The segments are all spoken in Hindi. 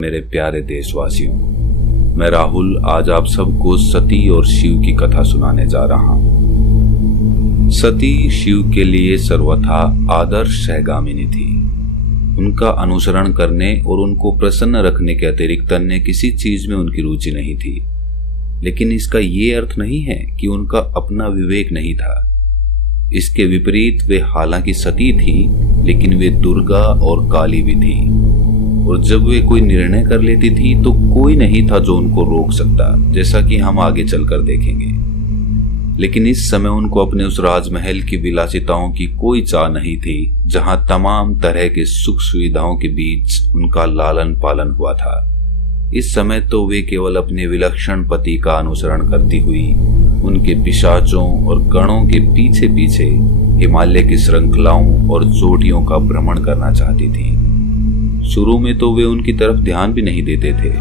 मेरे प्यारे देशवासियों, मैं राहुल आज आप सबको सती और शिव की कथा सुनाने जा रहा हूं। सती शिव के लिए सर्वथा आदर्श सहगामिनी थी। उनका अनुसरण करने और उनको प्रसन्न रखने के अतिरिक्त अन्य किसी चीज में उनकी रुचि नहीं थी। लेकिन इसका ये अर्थ नहीं है कि उनका अपना विवेक नहीं था। इसके विपरीत वे हालांकि सती थी, लेकिन वे दुर्गा और काली भी थी। और जब वे कोई निर्णय कर लेती थी तो कोई नहीं था जो उनको रोक सकता, जैसा कि हम आगे चलकर देखेंगे। लेकिन इस समय उनको अपने उस राजमहल की विलासिताओं की कोई चाह नहीं थी, जहां तमाम तरह के सुख सुविधाओं के बीच उनका लालन पालन हुआ था। इस समय तो वे केवल अपने विलक्षण पति का अनुसरण करती हुई उनके पिशाचों और गणों के पीछे पीछे हिमालय की श्रृंखलाओं और चोटियों का भ्रमण करना चाहती थी। शुरू में तो वे उनकी तरफ ध्यान भी नहीं देते थे,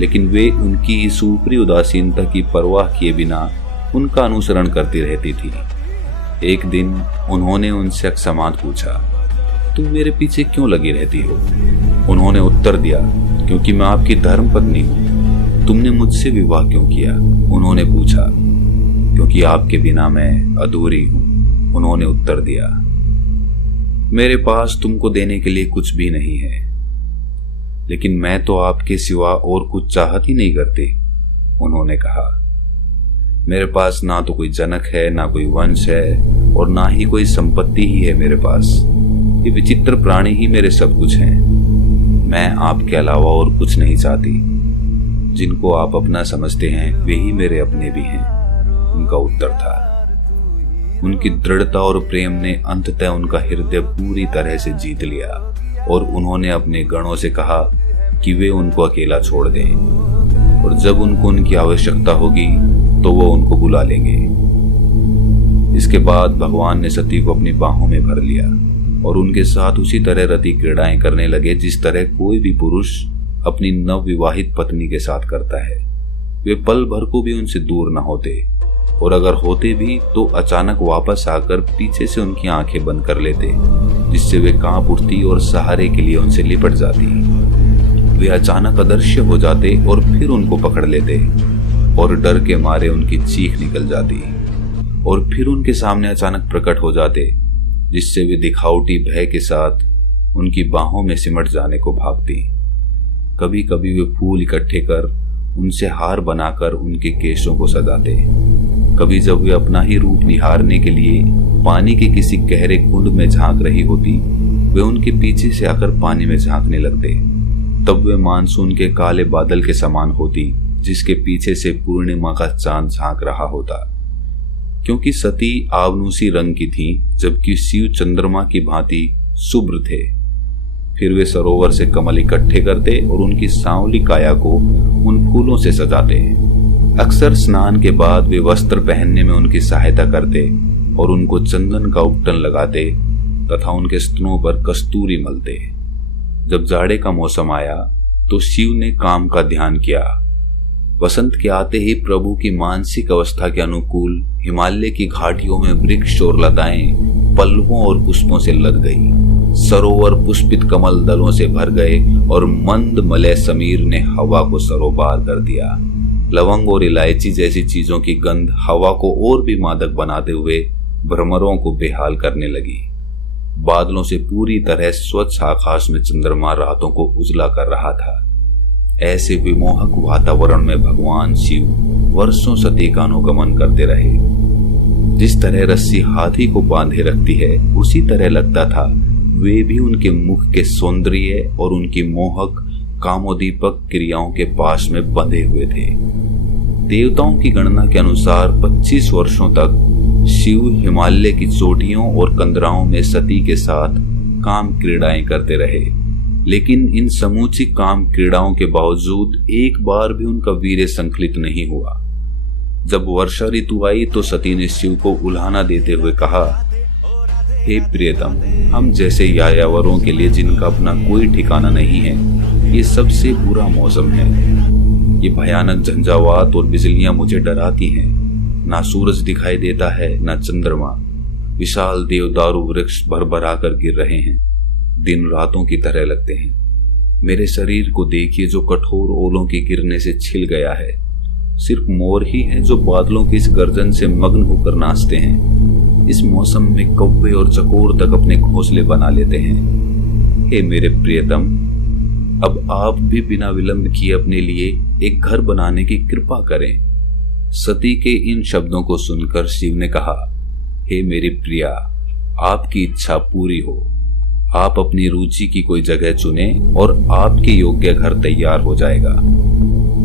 लेकिन वे उनकी इस ऊपरी उदासीनता की परवाह किए बिना उनका अनुसरण करती रहती थी। एक दिन उन्होंने उनसे अकस्मात पूछा, तुम मेरे पीछे क्यों लगी रहती हो? उन्होंने उत्तर दिया, क्योंकि मैं आपकी धर्म पत्नी हूँ। तुमने मुझसे विवाह क्यों किया? उन्होंने पूछा। क्योंकि आपके बिना मैं अधूरी हूँ, उन्होंने उत्तर दिया। मेरे पास तुमको देने के लिए कुछ भी नहीं है, लेकिन मैं तो आपके सिवा और कुछ चाहत ही नहीं करती, उन्होंने कहा। मेरे पास ना तो कोई जनक है, ना कोई वंश है, और ना ही कोई संपत्ति ही है मेरे पास। ये विचित्र प्राणी ही मेरे सब कुछ हैं। मैं आपके अलावा और कुछ नहीं चाहती। जिनको आप अपना समझते हैं वे ही मेरे अपने भी हैं, उनका उत्तर था। उनकी दृढ़ता और प्रेम ने अंततः उनका हृदय पूरी तरह से जीत लिया, और उन्होंने अपने गणों से कहा कि वे उनको अकेला छोड़ दें, और जब उनको उनकी आवश्यकता होगी तो वो उनको बुला लेंगे। इसके बाद भगवान ने सती को अपनी बाहों में भर लिया और उनके साथ उसी तरह रति क्रीड़ाएं करने लगे जिस तरह कोई भी पुरुष अपनी नवविवाहित पत्नी के साथ करता है। वे पल भर को भी उनसे दूर न होते, और अगर होते भी तो अचानक वापस आकर पीछे से उनकी आंखें बंद कर लेते, जिससे वे कांप उठती और सहारे के लिए उनसे लिपट जाती। वे अचानक अदृश्य हो जाते और फिर उनको पकड़ लेते, और डर के मारे उनकी चीख निकल जाती, और फिर उनके सामने अचानक प्रकट हो जाते, जिससे वे दिखावटी भय के साथ उनकी बाहों में सिमट जाने को भागती। कभी कभी वे फूल इकट्ठे कर उनसे हार बनाकर उनके केशों को सजाते। कभी जब वे अपना ही रूप निहारने के लिए पानी के किसी गहरे कुंड में झांक रही होती, वे उनके पीछे से आकर पानी में झांकने लगते। तब वे मानसून के काले बादल के समान होती, जिसके पीछे से पूर्णिमा का चांद झांक रहा होता। क्योंकि सती आवनूसी रंग की थी, जबकि शिव चंद्रमा की भांति शुभ्र थे। फिर वे सरोवर से कमल इकट्ठे करते और उनकी सांवली काया को उन फूलों से सजाते। अक्सर स्नान के बाद वे वस्त्र पहनने में उनकी सहायता करते और उनको चंदन का उपटन लगाते तथा उनके स्तनों पर कस्तूरी मलते। जब जाड़े का मौसम आया तो शिव ने काम का ध्यान किया। वसंत के आते ही प्रभु की मानसिक अवस्था के अनुकूल हिमालय की घाटियों में वृक्ष और लताएं पल्लवों और पुष्पों से लद गई। सरोवर पुष्पित कमल दलों से भर गए और मंद मलय समीर ने हवा को सरोबार कर दिया। लवंग और इलायची जैसी चीजों की गंध हवा को और भी मादक बनाते हुए भ्रमरों को बेहाल करने लगी। बादलों से पूरी तरह स्वच्छ आकाश में चंद्रमा रातों को उजला कर रहा था। ऐसे विमोहक वातावरण में भगवान शिव वर्षों सती का अनुगमन करते रहे। जिस तरह रस्सी हाथी को बांधे रखती है, उसी तरह लगता था वे भी उनके मुख के सौंदर्य और उनकी मोहक कामोदीपक क्रियाओं के पास में बंधे हुए थे। देवताओं की गणना के अनुसार 25 वर्षों तक शिव हिमालय की चोटियों और कंदराओं में सती के साथ काम क्रीड़ाएं करते रहे। लेकिन इन समूची काम क्रीड़ाओं के बावजूद एक बार भी उनका वीर्य संकलित नहीं हुआ। जब वर्षा ऋतु आई तो सती ने शिव को उल्हाना देते हुए कहा, हे प्रियतम, हम जैसे यायावरों के लिए जिनका अपना कोई ठिकाना नहीं है, ये सबसे बुरा मौसम है। ये भयानक झंझावात और बिजलियां मुझे डराती हैं। ना सूरज दिखाई देता है, ना चंद्रमा। विशाल देवदारू वृक्ष भरभरा कर गिर रहे हैं, दिन रातों की तरह लगते हैं। मेरे शरीर को देखिए जो कठोर ओलों के गिरने से छिल गया है। सिर्फ मोर ही हैं जो बादलों की इस गर्जन से मग्न होकर नाचते हैं। इस मौसम में कौवे और चकोर तक अपने घोंसले बना लेते हैं। हे मेरे प्रियतम, अब आप भी बिना विलंब किए अपने लिए एक घर बनाने की कृपा करें। सती के इन शब्दों को सुनकर शिव ने कहा, हे मेरी प्रिया, आपकी इच्छा पूरी हो। आप अपनी रुचि की कोई जगह चुने और आपके योग्य घर तैयार हो जाएगा।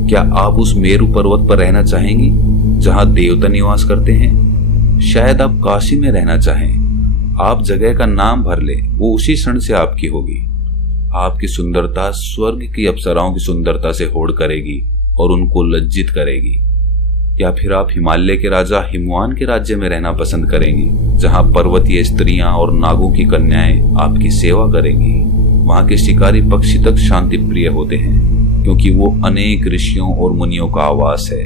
क्या आप उस मेरु पर्वत पर रहना चाहेंगी जहां देवता निवास करते हैं? शायद आप काशी में रहना चाहें। आप जगह का नाम भर ले, वो उसी क्षण से आपकी होगी। आपकी सुंदरता स्वर्ग की अप्सराओं की सुंदरता से होड़ करेगी और उनको लज्जित करेगी। या फिर आप हिमालय के राजा हिमवान के राज्य में रहना पसंद करेंगी, जहां पर्वतीय स्त्रियां और नागों की कन्याएं आपकी सेवा करेंगी। वहां के शिकारी पक्षी तक शांति प्रिय होते हैं, क्योंकि वो अनेक ऋषियों और मुनियों का आवास है।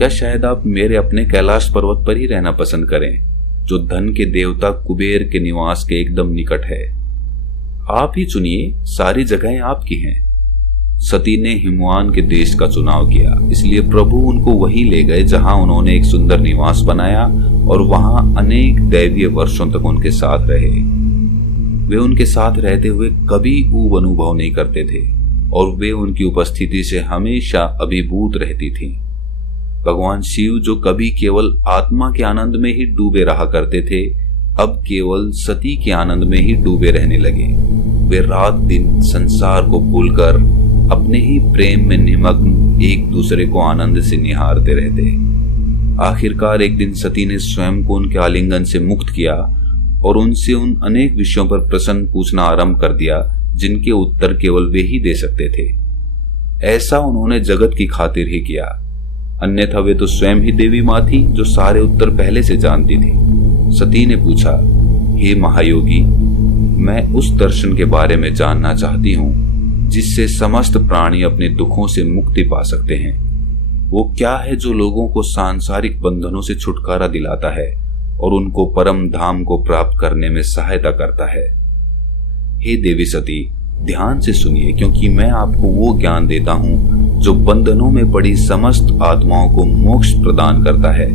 या शायद आप मेरे अपने कैलाश पर्वत पर ही रहना पसंद करें, जो धन के देवता कुबेर के निवास के एकदम निकट है। आप ही चुनिए, सारी जगहें आपकी हैं। सती ने हिमवान के देश का चुनाव किया, इसलिए प्रभु उनको वहीं ले गए जहां उन्होंने एक सुंदर निवास बनाया और वहां अनेक दैवीय वर्षों तक उनके साथ रहे। वे उनके साथ रहते हुए कभी ऊब अनुभव नहीं करते थे और वे उनकी उपस्थिति से हमेशा अभिभूत रहती थीं। भगवान शिव, जो कभी केवल आत्मा के आनंद में ही डूबे रहा करते थे, अब केवल सती के आनंद में ही डूबे रहने लगे। वे रात दिन संसार को भूलकर अपने ही प्रेम में निमग्न एक दूसरे को आनंद से निहारते रहते। आखिरकार एक दिन सती ने स्वयं को उनके आलिंगन से मुक्त किया और उनसे उन अनेक विषयों पर प्रश्न पूछना आरंभ कर दिया जिनके उत्तर केवल वे ही दे सकते थे। ऐसा उन्होंने जगत की खातिर ही किया, अन्यथा वे तो स्वयं ही देवी मां थी जो सारे उत्तर पहले से जानती थी। सती ने पूछा, हे महायोगी, मैं उस दर्शन के बारे में जानना चाहती हूँ जिससे समस्त प्राणी अपने दुखों से मुक्ति पा सकते हैं। वो क्या है जो लोगों को सांसारिक बंधनों से छुटकारा दिलाता है और उनको परम धाम को प्राप्त करने में सहायता करता है? हे देवी सती, ध्यान से सुनिए, क्योंकि मैं आपको वो ज्ञान देता हूँ जो बंधनों में पड़ी समस्त आत्माओं को मोक्ष प्रदान करता है।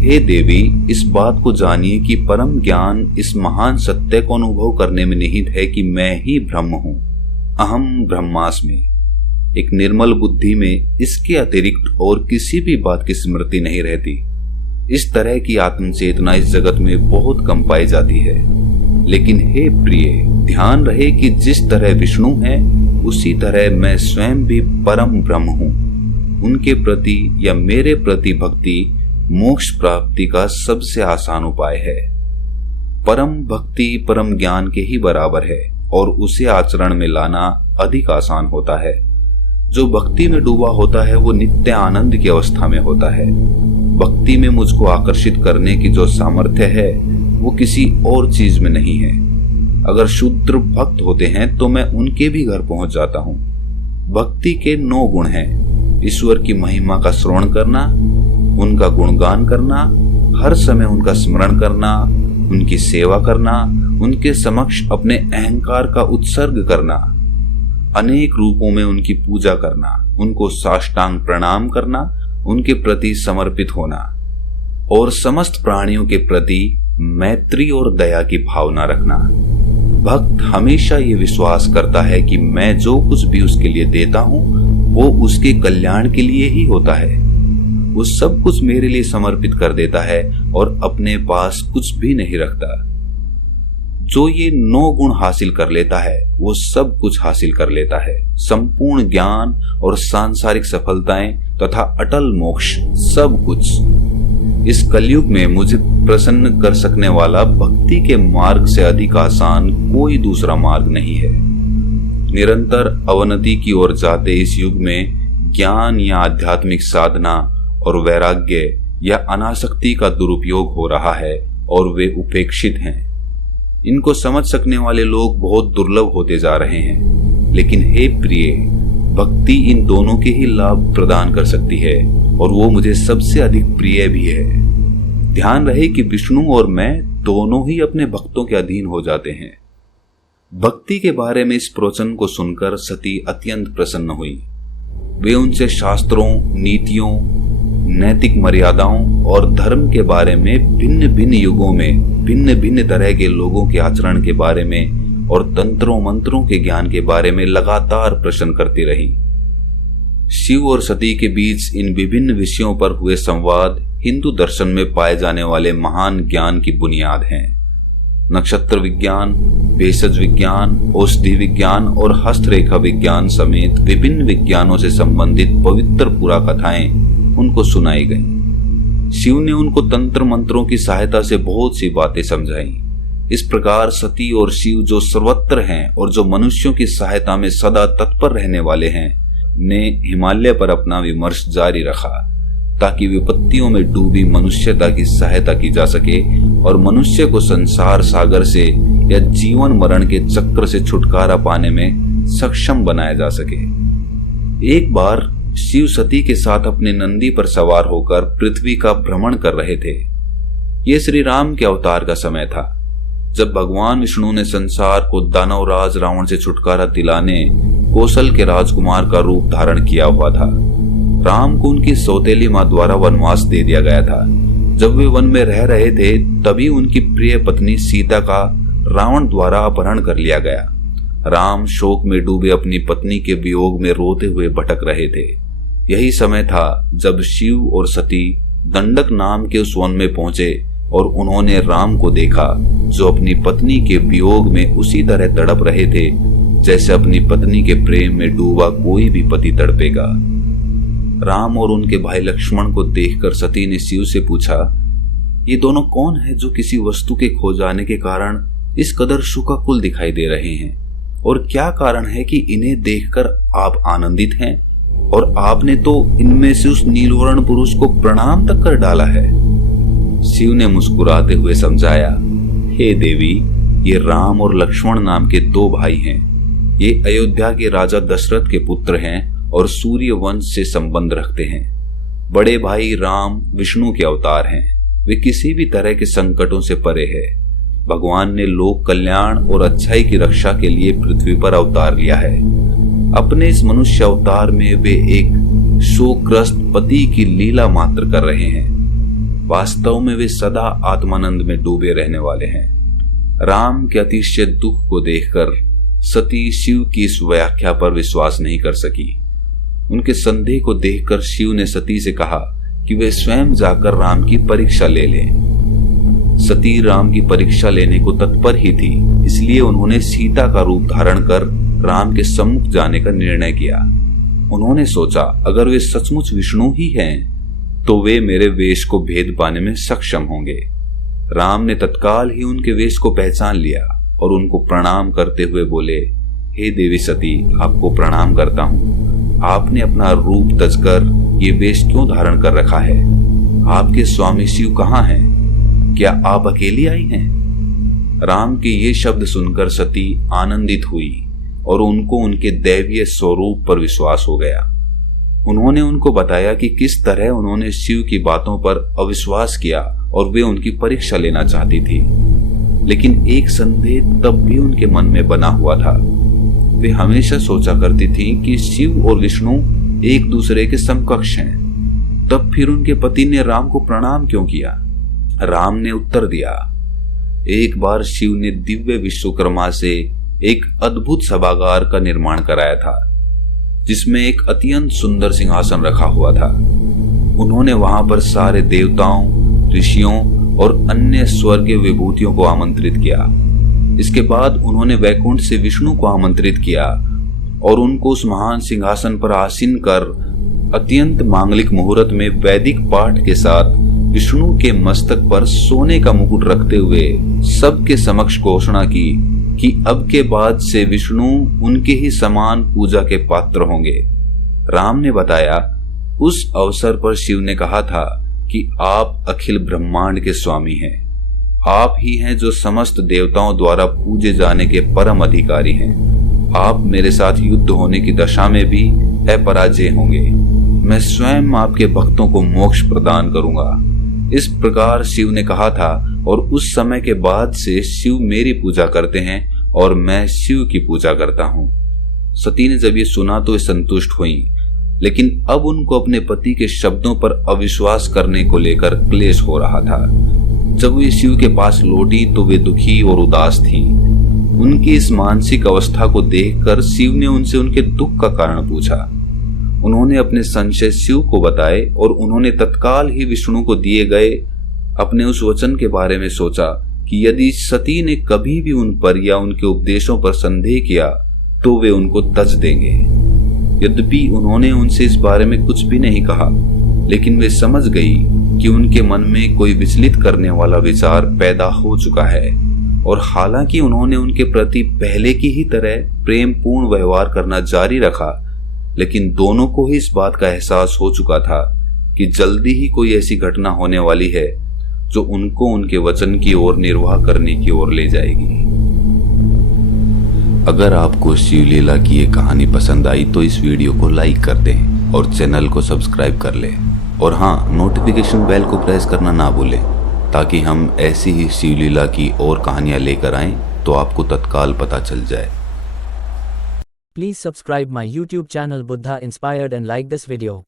हे देवी, इस बात को जानिए कि परम ज्ञान इस महान सत्य को अनुभव करने में निहित है कि मैं ही ब्रह्म हूँ, अहम ब्रह्मास्मि। एक निर्मल बुद्धि में इसके अतिरिक्त और किसी भी बात की स्मृति नहीं रहती। इस तरह की आत्म चेतना इस जगत में बहुत कम पाई जाती है। लेकिन हे प्रिय, ध्यान रहे कि जिस तरह विष्णु है उसी तरह मैं स्वयं भी परम ब्रह्म हूँ। उनके प्रति या मेरे प्रति भक्ति मोक्ष प्राप्ति का सबसे आसान उपाय है। परम भक्ति परम ज्ञान के ही बराबर है और उसे आचरण में लाना अधिक आसान होता है। जो भक्ति में डूबा होता है वो नित्य आनंद की अवस्था में होता है। भक्ति में मुझको आकर्षित करने की जो सामर्थ्य है वो किसी और चीज में नहीं है। अगर शूद्र भक्त होते हैं तो मैं उनके भी घर पहुंच जाता हूँ। भक्ति के 9 गुण हैं: ईश्वर की महिमा का श्रवण करना, उनका गुणगान करना, हर समय उनका स्मरण करना, उनकी सेवा करना, उनके समक्ष अपने अहंकार का उत्सर्ग करना, अनेक रूपों में उनकी पूजा करना, उनको साष्टांग प्रणाम करना, उनके प्रति समर्पित होना और समस्त प्राणियों के प्रति मैत्री और दया की भावना रखना। भक्त हमेशा ये विश्वास करता है कि मैं जो कुछ भी उसके लिए देता हूँ वो उसके कल्याण के लिए ही होता है। वो सब कुछ मेरे लिए समर्पित कर देता है और अपने पास कुछ भी नहीं रखता। जो ये 9 गुण हासिल कर लेता है वो सब कुछ हासिल कर लेता है। संपूर्ण ज्ञान और सांसारिक सफलताएं तथा अटल मोक्ष, सब कुछ। इस कलयुग में मुझे प्रसन्न कर सकने वाला भक्ति के मार्ग से अधिक आसान कोई दूसरा मार्ग नहीं है। निरंतर अवनति की ओर जाते इस युग में ज्ञान या आध्यात्मिक साधना और वैराग्य या अनासक्ति का दुरुपयोग हो रहा है और वे उपेक्षित हैं। इनको समझ सकने वाले लोग बहुत दुर्लभ होते जा रहे हैं। लेकिन हे प्रिय, भक्ति इन दोनों के ही लाभ प्रदान कर सकती है और वो मुझे सबसे अधिक प्रिय भी है। ध्यान रहे कि विष्णु और मैं दोनों ही अपने भक्तों के अधीन हो जाते हैं। भक्ति के बारे में इस प्रवचन को सुनकर सती अत्यंत प्रसन्न हुई। वे उनसे शास्त्रों, नीतियों, नैतिक मर्यादाओं और धर्म के बारे में भिन्न भिन्न युगों में भिन्न भिन्न तरह के लोगों के आचरण के बारे में और तंत्रों मंत्रों के ज्ञान के बारे में लगातार प्रश्न करती रही। शिव और सती के बीच इन विभिन्न विषयों पर हुए संवाद हिंदू दर्शन में पाए जाने वाले महान ज्ञान की बुनियाद हैं। नक्षत्र विज्ञान, भेषज विज्ञान, औषधि विज्ञान और हस्तरेखा विज्ञान समेत विभिन्न विज्ञानों से संबंधित पवित्र पुरा कथाएं उनको सुनाई गईं। शिव ने उनको तंत्र मंत्रों की सहायता से बहुत सी बातें समझाई। इस प्रकार सती और शिव, जो सर्वत्र हैं और जो मनुष्यों की सहायता में सदा तत्पर रहने वाले हैं, ने हिमालय पर अपना विमर्श जारी रखा ताकि विपत्तियों में डूबी मनुष्यता की सहायता की जा सके और मनुष्य को संसार सागर से या जीवन मरण के चक्र से छुटकारा पाने में सक्षम बनाया जा सके। एक बार शिव सती के साथ अपने नंदी पर सवार होकर पृथ्वी का भ्रमण कर रहे थे। यह श्री राम के अवतार का समय था, जब भगवान विष्णु ने संसार को दानवराज रावण से छुटकारा दिलाने कौशल के राजकुमार का रूप धारण किया हुआ था। राम को उनकी सौतेली मां द्वारा वनवास दे दिया गया था। जब वे वन में रह रहे थे तभी उनकी प्रिय पत्नी सीता का रावण द्वारा अपहरण कर लिया गया। राम शोक में डूबे अपनी पत्नी के वियोग में रोते हुए भटक रहे थे। यही समय था जब शिव और सती दंडक नाम के उस वन में पहुंचे और उन्होंने राम को देखा, जो अपनी पत्नी के वियोग में उसी तरह तड़प रहे थे जैसे अपनी पत्नी के प्रेम में डूबा कोई भी पति तड़पेगा। राम और उनके भाई लक्ष्मण को देखकर सती ने शिव से पूछा, ये दोनों कौन है जो किसी वस्तु के खो जाने के कारण इस कदर शोकाकुल दिखाई दे रहे हैं, और क्या कारण है कि इन्हें देखकर आप आनंदित हैं और आपने तो इनमें से उस नीलवर्ण पुरुष को प्रणाम तक कर डाला है। शिव ने मुस्कुराते हुए समझाया, हे देवी, ये राम और लक्ष्मण नाम के दो भाई हैं। ये अयोध्या के राजा दशरथ के पुत्र हैं और सूर्य वंश से संबंध रखते हैं। बड़े भाई राम विष्णु के अवतार हैं। वे किसी भी तरह के संकटों से परे हैं। भगवान ने लोक कल्याण और अच्छाई की रक्षा के लिए पृथ्वी पर अवतार लिया है। अपने इस मनुष्य अवतार में वे एक शोकग्रस्त पति की लीला मात्र कर रहे हैं। वास्तव में वे सदा आत्मानंद में डूबे रहने वाले हैं। राम के अतिशय दुख को देखकर सती शिव की इस व्याख्या पर विश्वास नहीं कर सकी। उनके संदेह को देखकर शिव ने सती से कहा कि वे स्वयं जाकर राम की परीक्षा ले लें। सती राम की परीक्षा लेने को तत्पर ही थी, इसलिए उन्होंने सीता का रूप धारण कर राम के सम्मुख जाने का निर्णय किया। उन्होंने सोचा, अगर वे सचमुच विष्णु ही हैं तो वे मेरे वेश को भेद पाने में सक्षम होंगे। राम ने तत्काल ही उनके वेश को पहचान लिया और उनको प्रणाम करते हुए बोले, हे देवी सती, आपको प्रणाम करता हूँ। आपने अपना रूप तजकर ये वेश क्यों धारण कर रखा है? आपके स्वामी शिव कहाँ हैं? क्या आप अकेली आई हैं? राम के ये शब्द सुनकर सती आनंदित हुई और उनको उनके दैवीय स्वरूप पर विश्वास हो गया। उन्होंने उनको बताया कि किस तरह उन्होंने शिव की बातों पर अविश्वास किया और वे उनकी परीक्षा लेना चाहती थी। लेकिन एक संदेह तब भी उनके मन में बना हुआ था। वे हमेशा सोचा करती थी कि शिव और विष्णु एक दूसरे के समकक्ष हैं। तब फिर उनके पति ने राम को प्रणाम क्यों किया? राम ने उत्तर दिया, एक बार शिव ने दिव्य विश्वकर्मा से एक अद्भुत सभागार का निर्माण कराया था, जिसमें एक अत्यंत सुंदर सिंहासन रखा हुआ था। उन्होंने वहां पर सारे देवताओं, ऋषियों और अन्य स्वर्गीय विभूतियों को आमंत्रित किया। इसके बाद उन्होंने वैकुंठ से विष्णु को आमंत्रित किया और उनको उस महान सिंहासन पर आसीन कर अत्यंत मांगलिक मुहूर्त में वैदिक पाठ के साथ विष्णु के मस्तक पर सोने का मुकुट रखते हुए सबके समक्ष घोषणा की कि अब के बाद से विष्णु उनके ही समान पूजा के पात्र होंगे। राम ने बताया, उस अवसर पर शिव ने कहा था कि आप अखिल ब्रह्मांड के स्वामी हैं। आप ही हैं जो समस्त देवताओं द्वारा पूजे जाने के परम अधिकारी हैं। आप मेरे साथ युद्ध होने की दशा में भी अपराजय होंगे। मैं स्वयं आपके भक्तों को मोक्ष प्रदान करूंगा। इस प्रकार शिव ने कहा था और उस समय के बाद से शिव मेरी पूजा करते हैं और मैं शिव की पूजा करता हूँ। सती ने जब ये सुना तो संतुष्ट हुई, लेकिन अब उनको अपने पति के शब्दों पर अविश्वास करने को लेकर क्लेश हो रहा था। जब वे शिव के पास लौटी तो वे दुखी और उदास थीं। उनकी इस मानसिक अवस्था को देखकर शिव ने उनसे उनके दुख का कारण पूछा। उन्होंने अपने संशय शिव को बताए और उन्होंने तत्काल ही विष्णु को दिए गए अपने उस वचन के बारे में सोचा कि यदि सती ने कभी भी उन पर या उनके उपदेशों पर संदेह किया तो वे उनको तज देंगे। यद्यपि उन्होंने उनसे इस बारे में कुछ भी नहीं कहा, लेकिन वे समझ गई कि उनके मन में कोई विचलित करने वाला विचार पैदा हो चुका है। और हालांकि उन्होंने उनके प्रति पहले की ही तरह प्रेमपूर्ण व्यवहार करना जारी रखा, लेकिन दोनों को ही इस बात का एहसास हो चुका था कि जल्दी ही कोई ऐसी घटना होने वाली है जो उनको उनके वचन की ओर निर्वाह करने की ओर ले जाएगी। अगर आपको शिवलीला की ये कहानी पसंद आई तो इस वीडियो को लाइक कर दें और चैनल को सब्सक्राइब कर लें। और हाँ, नोटिफिकेशन बेल को प्रेस करना ना भूलें, ताकि हम ऐसी ही शिवलीला की और कहानियां लेकर आएं तो आपको तत्काल पता चल जाए। Please subscribe my YouTube channel Buddha Inspired and like this video.